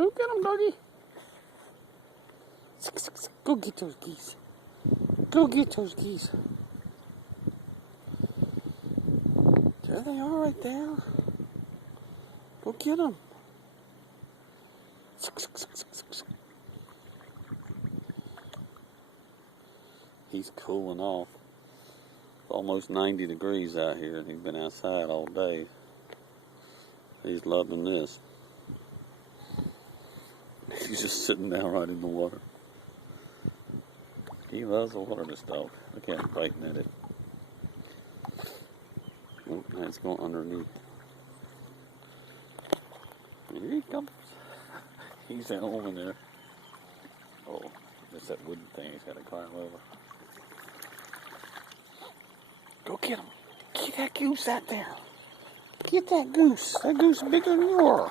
Go get them, doggy. Go get those geese. Go get those geese. There they are right there. Go get them. He's cooling off. It's almost 90 degrees out here, and he's been outside all day. He's loving this. He's just sitting down right in the water. He loves the water, this dog. Look at him biting at it. Oh, now it's going underneath. Here he comes. He's at home in there. Oh, it's that wooden thing he's got to climb over. Go get him. Get that goose out there. Get that goose. That goose is bigger than you are.